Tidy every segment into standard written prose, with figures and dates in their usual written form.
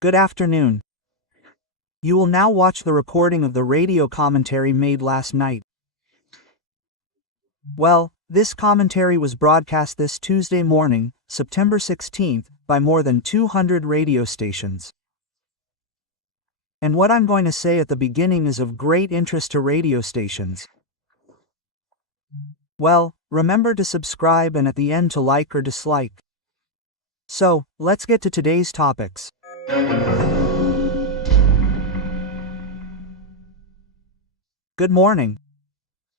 Good afternoon. You will now watch the recording of the radio commentary made last night. Well, this commentary was broadcast this Tuesday morning, September 16th, by more than 200 radio stations. And what I'm going to say at the beginning is of great interest to radio stations. Well, remember to subscribe and at the end to like or dislike. So, let's get to today's topics. Good morning.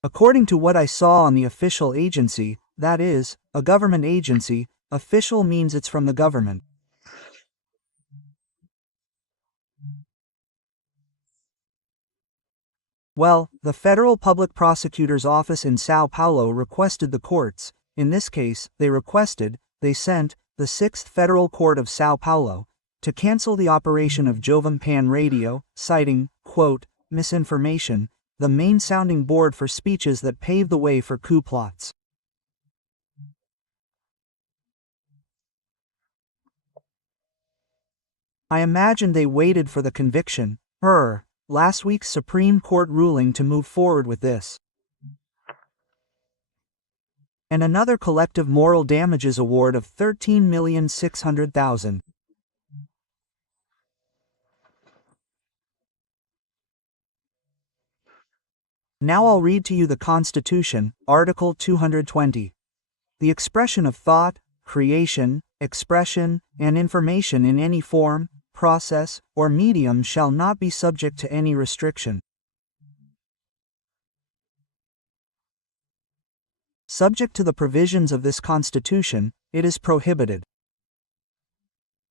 According to what I saw on the official agency, that is, a government agency, official means it's from the government. Well, the Federal Public Prosecutor's Office in Sao Paulo requested the courts, in this case, they sent, the 6th Federal Court of Sao Paulo, to cancel the operation of Jovem Pan Radio, citing, quote, misinformation, the main sounding board for speeches that pave the way for coup plots. I imagine they waited for the conviction, last week's Supreme Court ruling to move forward with this. And another collective moral damages award of $13,600,000. Now I'll read to you the Constitution, Article 220. The expression of thought, creation, expression, and information in any form, process, or medium shall not be subject to any restriction. Subject to the provisions of this Constitution, it is prohibited.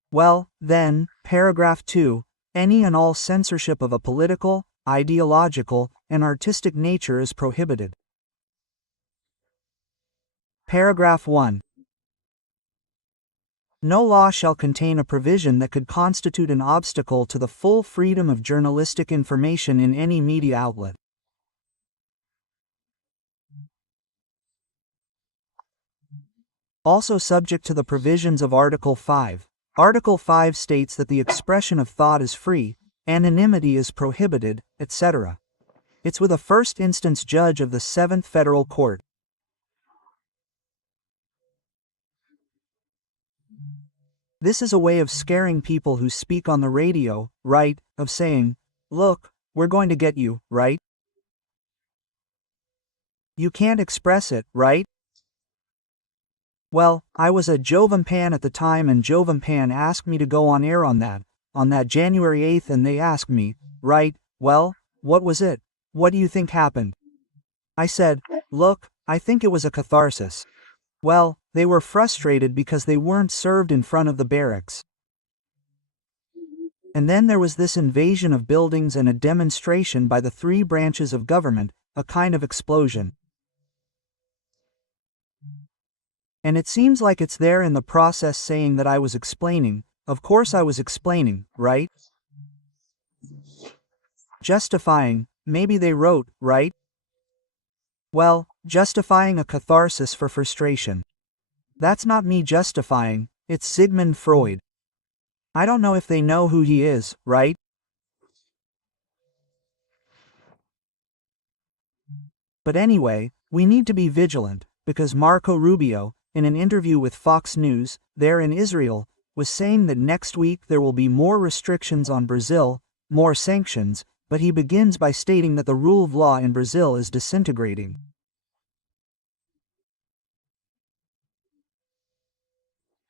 Well, then, paragraph 2, any and all censorship of a political, ideological, and artistic nature is prohibited. Paragraph 1. No law shall contain a provision that could constitute an obstacle to the full freedom of journalistic information in any media outlet. Also subject to the provisions of Article 5. Article 5 states that the expression of thought is free, anonymity is prohibited, etc. It's with a first instance judge of the 7th Federal Court. This is a way of scaring people who speak on the radio, right, of saying, look, we're going to get you, right? You can't express it, right? Well, I was at Jovem Pan at the time and Jovem Pan asked me to go on air on that January 8th and they asked me, right, well, what was it? What do you think happened? I said, look, I think it was a catharsis. Well, they were frustrated because they weren't served in front of the barracks. And then there was this invasion of buildings and a demonstration by the 3 branches of government, a kind of explosion. And it seems like it's there in the process saying that I was explaining. Of course I was explaining, right? Justifying, maybe they wrote, right? Well, justifying a catharsis for frustration. That's not me justifying, it's Sigmund Freud. I don't know if they know who he is, right? But anyway, we need to be vigilant, because Marco Rubio, in an interview with Fox News, there in Israel, was saying that next week there will be more restrictions on Brazil, more sanctions, but he begins by stating that the rule of law in Brazil is disintegrating.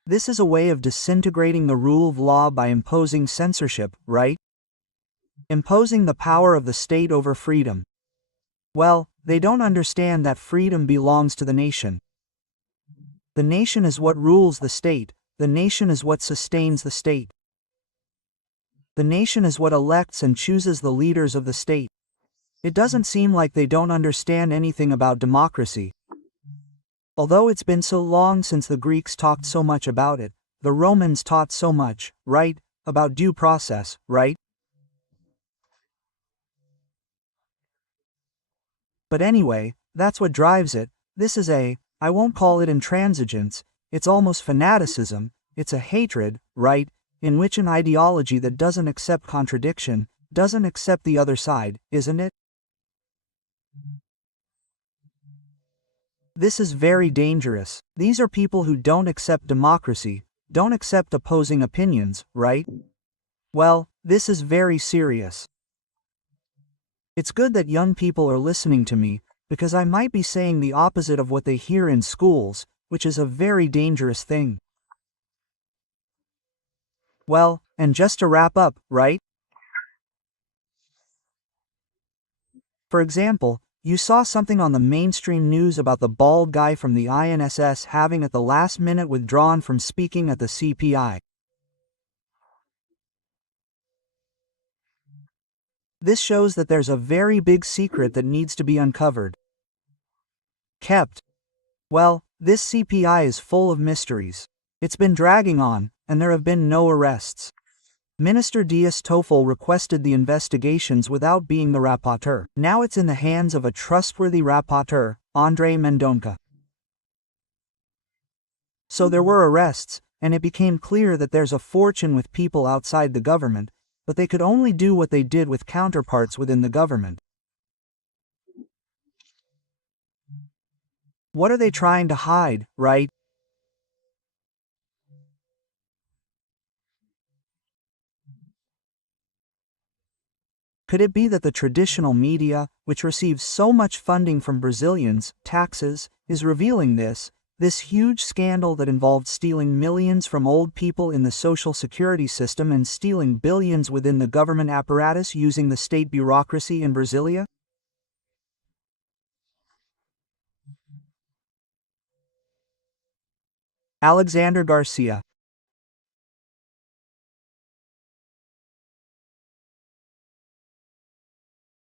This is a way of disintegrating the rule of law by imposing censorship, right? Imposing the power of the state over freedom. Well, they don't understand that freedom belongs to the nation. The nation is what rules the state, the nation is what sustains the state. The nation is what elects and chooses the leaders of the state. It doesn't seem like they don't understand anything about democracy. Although it's been so long since the Greeks talked so much about it, the Romans taught so much, right, about due process, right? But anyway, that's what drives it. This is I won't call it intransigence, it's almost fanaticism, it's a hatred, right, in which an ideology that doesn't accept contradiction, doesn't accept the other side, isn't it? This is very dangerous. These are people who don't accept democracy, don't accept opposing opinions, right? Well, this is very serious. It's good that young people are listening to me, because I might be saying the opposite of what they hear in schools, which is a very dangerous thing. Well, and just to wrap up, right? For example, you saw something on the mainstream news about the bald guy from the INSS having at the last minute withdrawn from speaking at the CPI. This shows that there's a very big secret that needs to be uncovered. Kept. Well, this CPI is full of mysteries. It's been dragging on, and there have been no arrests. Minister Dias-Toffel requested the investigations without being the rapporteur. Now it's in the hands of a trustworthy rapporteur, Andre Mendonça. So there were arrests, and it became clear that there's a fortune with people outside the government, but they could only do what they did with counterparts within the government. What are they trying to hide, right? Could it be that the traditional media, which receives so much funding from Brazilians, taxes, is revealing this huge scandal that involved stealing millions from old people in the social security system and stealing billions within the government apparatus using the state bureaucracy in Brasilia? Alexandre Garcia.